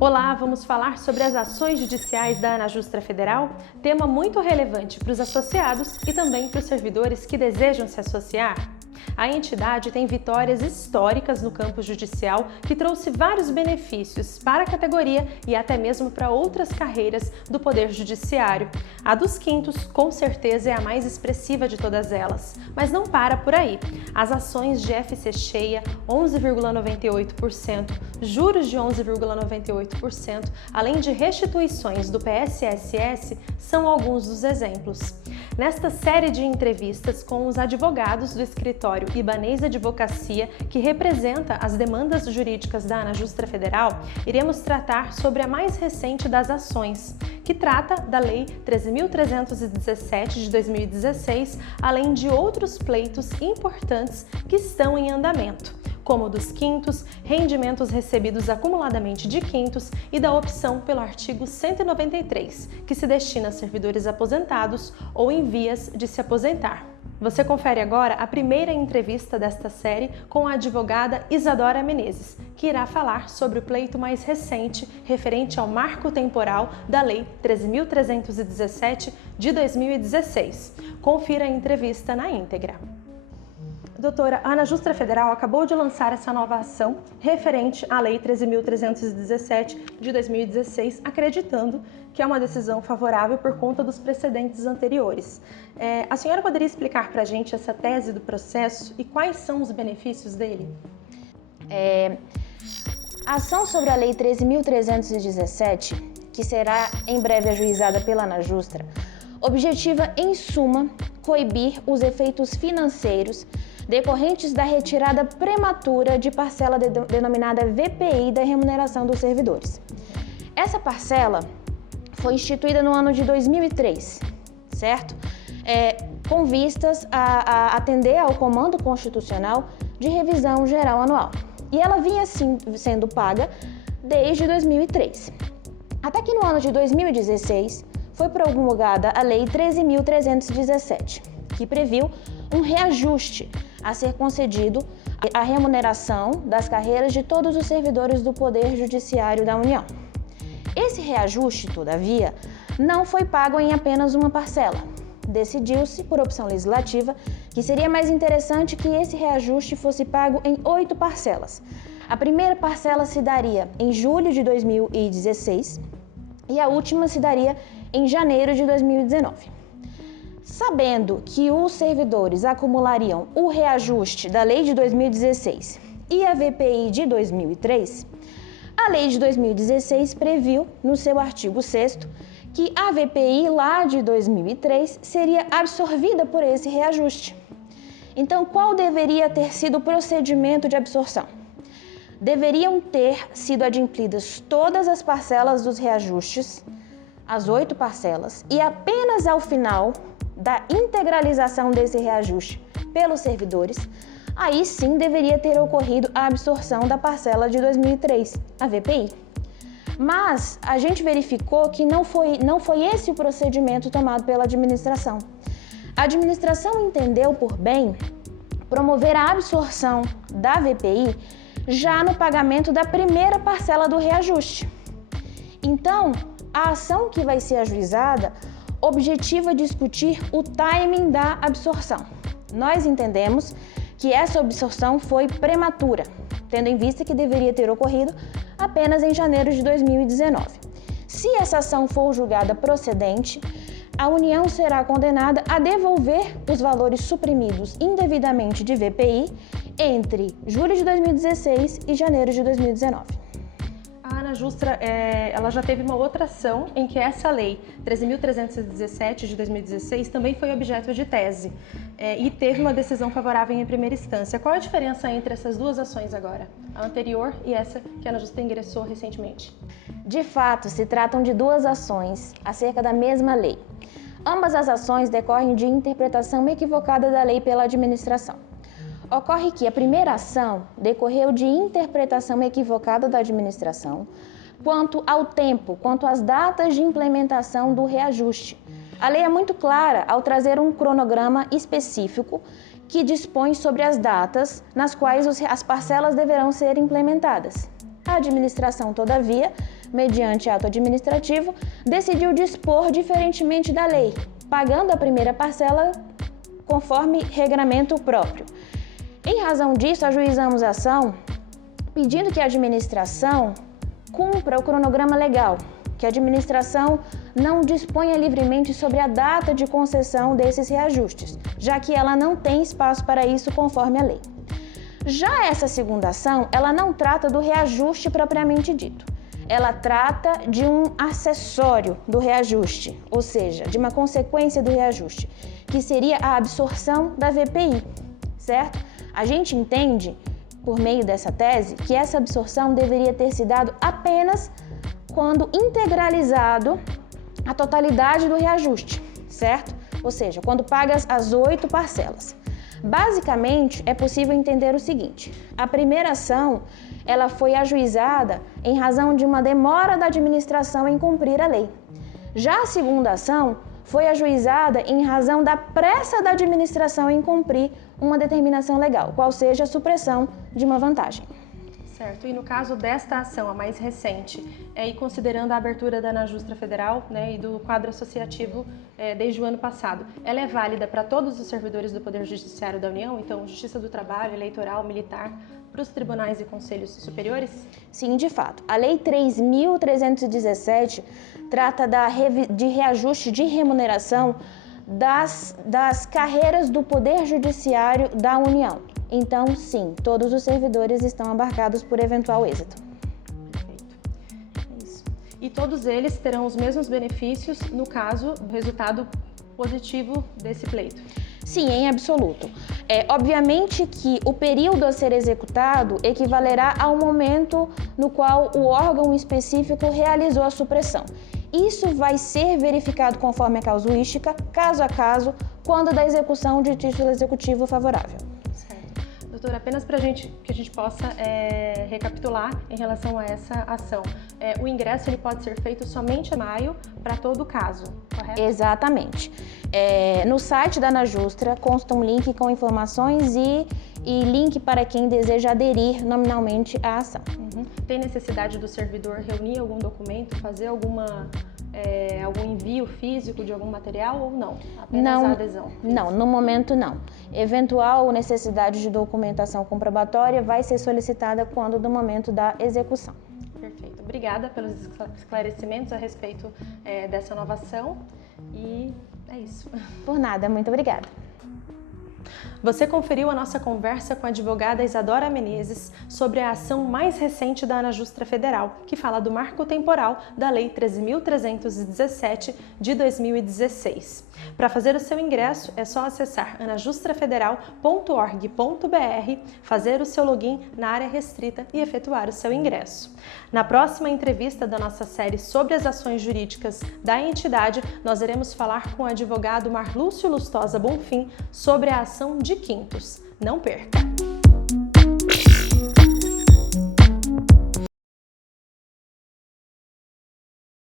Olá, vamos falar sobre as ações judiciais da ANAJUSTRA Federal, tema muito relevante para os associados e também para os servidores que desejam se associar. A entidade tem vitórias históricas no campo judicial que trouxe vários benefícios para a categoria e até mesmo para outras carreiras do Poder Judiciário. A dos quintos, com certeza, é a mais expressiva de todas elas. Mas não para por aí. As ações de FC cheia, 11,98%, juros de 11,98%, além de restituições do PSSS, são alguns dos exemplos. Nesta série de entrevistas com os advogados do escritório Ibanez Advocacia, que representa as demandas jurídicas da ANAJUSTRA Federal, iremos tratar sobre a mais recente das ações, que trata da Lei 13.317 de 2016, além de outros pleitos importantes que estão em andamento, como o dos quintos, rendimentos recebidos acumuladamente de quintos e da opção pelo artigo 193, que se destina a servidores aposentados ou em vias de se aposentar. Você confere agora a primeira entrevista desta série com a advogada Isadora Menezes, que irá falar sobre o pleito mais recente referente ao marco temporal da Lei 13.317 de 2016. Confira a entrevista na íntegra. Doutora, a ANAJUSTRA Federal acabou de lançar essa nova ação referente à Lei 13.317 de 2016, acreditando que é uma decisão favorável por conta dos precedentes anteriores. A senhora poderia explicar para a gente essa tese do processo e quais são os benefícios dele? A ação sobre a Lei 13.317, que será em breve ajuizada pela ANAJUSTRA, objetiva, em suma, coibir os efeitos financeiros decorrentes da retirada prematura de parcela denominada VPI da remuneração dos servidores. Essa parcela foi instituída no ano de 2003, certo? Com vistas a atender ao comando constitucional de revisão geral anual. E ela vinha assim sendo paga desde 2003. Até que no ano de 2016 foi promulgada a Lei 13.317, que previu um reajuste a ser concedido à remuneração das carreiras de todos os servidores do Poder Judiciário da União. Esse reajuste, todavia, não foi pago em apenas uma parcela. Decidiu-se, por opção legislativa, que seria mais interessante que esse reajuste fosse pago em 8 parcelas. A primeira parcela se daria em julho de 2016 e a última se daria em janeiro de 2019. Sabendo que os servidores acumulariam o reajuste da Lei de 2016 e a VPI de 2003, a Lei de 2016 previu, no seu artigo 6º, que a VPI lá de 2003 seria absorvida por esse reajuste. Então, qual deveria ter sido o procedimento de absorção? Deveriam ter sido adimplidas todas as parcelas dos reajustes, as 8 parcelas, e apenas ao final da integralização desse reajuste pelos servidores, aí sim deveria ter ocorrido a absorção da parcela de 2003, a VPI. Mas a gente verificou que não foi esse o procedimento tomado pela administração. A administração entendeu por bem promover a absorção da VPI já no pagamento da primeira parcela do reajuste. Então, a ação que vai ser ajuizada objetiva discutir o timing da absorção. Nós entendemos que essa absorção foi prematura, tendo em vista que deveria ter ocorrido apenas em janeiro de 2019. Se essa ação for julgada procedente, a União será condenada a devolver os valores suprimidos indevidamente de VPI entre julho de 2016 e janeiro de 2019. A ANAJUSTRA ela já teve uma outra ação em que essa lei 13.317 de 2016 também foi objeto de tese e teve uma decisão favorável em primeira instância. Qual a diferença entre essas duas ações agora, a anterior e essa que a ANAJUSTRA ingressou recentemente? De fato, se tratam de duas ações acerca da mesma lei. Ambas as ações decorrem de interpretação equivocada da lei pela administração. Ocorre que a primeira ação decorreu de interpretação equivocada da administração quanto ao tempo, quanto às datas de implementação do reajuste. A lei é muito clara ao trazer um cronograma específico que dispõe sobre as datas nas quais as parcelas deverão ser implementadas. A administração, todavia, mediante ato administrativo, decidiu dispor diferentemente da lei, pagando a primeira parcela conforme regramento próprio. Em razão disso, ajuizamos a ação pedindo que a administração cumpra o cronograma legal, que a administração não disponha livremente sobre a data de concessão desses reajustes, já que ela não tem espaço para isso conforme a lei. Já essa segunda ação, ela não trata do reajuste propriamente dito. Ela trata de um acessório do reajuste, ou seja, de uma consequência do reajuste, que seria a absorção da VPI, certo? A gente entende, por meio dessa tese, que essa absorção deveria ter se dado apenas quando integralizado a totalidade do reajuste, certo? Ou seja, quando pagas as 8 parcelas. Basicamente, é possível entender o seguinte: a primeira ação, ela foi ajuizada em razão de uma demora da administração em cumprir a lei. Já a segunda ação foi ajuizada em razão da pressa da administração em cumprir uma determinação legal, qual seja a supressão de uma vantagem. Certo. E no caso desta ação, a mais recente, e considerando a abertura da ANAJUSTRA Federal, e do quadro associativo desde o ano passado, ela é válida para todos os servidores do Poder Judiciário da União, então Justiça do Trabalho, Eleitoral, Militar, para os tribunais e conselhos superiores? Sim, de fato. A Lei 3.317 trata de reajuste de remuneração das carreiras do Poder Judiciário da União. Então, sim, todos os servidores estão abarcados por eventual êxito. Perfeito. É isso. E todos eles terão os mesmos benefícios no caso do resultado positivo desse pleito? Sim, em absoluto. Obviamente que o período a ser executado equivalerá ao momento no qual o órgão específico realizou a supressão. Isso vai ser verificado conforme a casuística, caso a caso, quando da execução de título executivo favorável. Certo. Doutora, apenas para que a gente possa recapitular em relação a essa ação. O ingresso ele pode ser feito somente em maio para todo o caso, correto? Exatamente. No site da ANAJUSTRA consta um link com informações e link para quem deseja aderir nominalmente à ação. Uhum. Tem necessidade do servidor reunir algum documento, fazer algum envio físico de algum material ou não? Apenas a adesão? Não, no momento não. Eventual necessidade de documentação comprobatória vai ser solicitada quando do momento da execução. Perfeito. Obrigada pelos esclarecimentos a respeito dessa nova ação e é isso. Por nada, muito obrigada. Você conferiu a nossa conversa com a advogada Isadora Menezes sobre a ação mais recente da ANAJUSTRA Federal, que fala do marco temporal da Lei 13.317 de 2016. Para fazer o seu ingresso, é só acessar anajustrafederal.org.br, fazer o seu login na área restrita e efetuar o seu ingresso. Na próxima entrevista da nossa série sobre as ações jurídicas da entidade, nós iremos falar com o advogado Marlúcio Lustosa Bonfim sobre a ação de quintos. Não perca!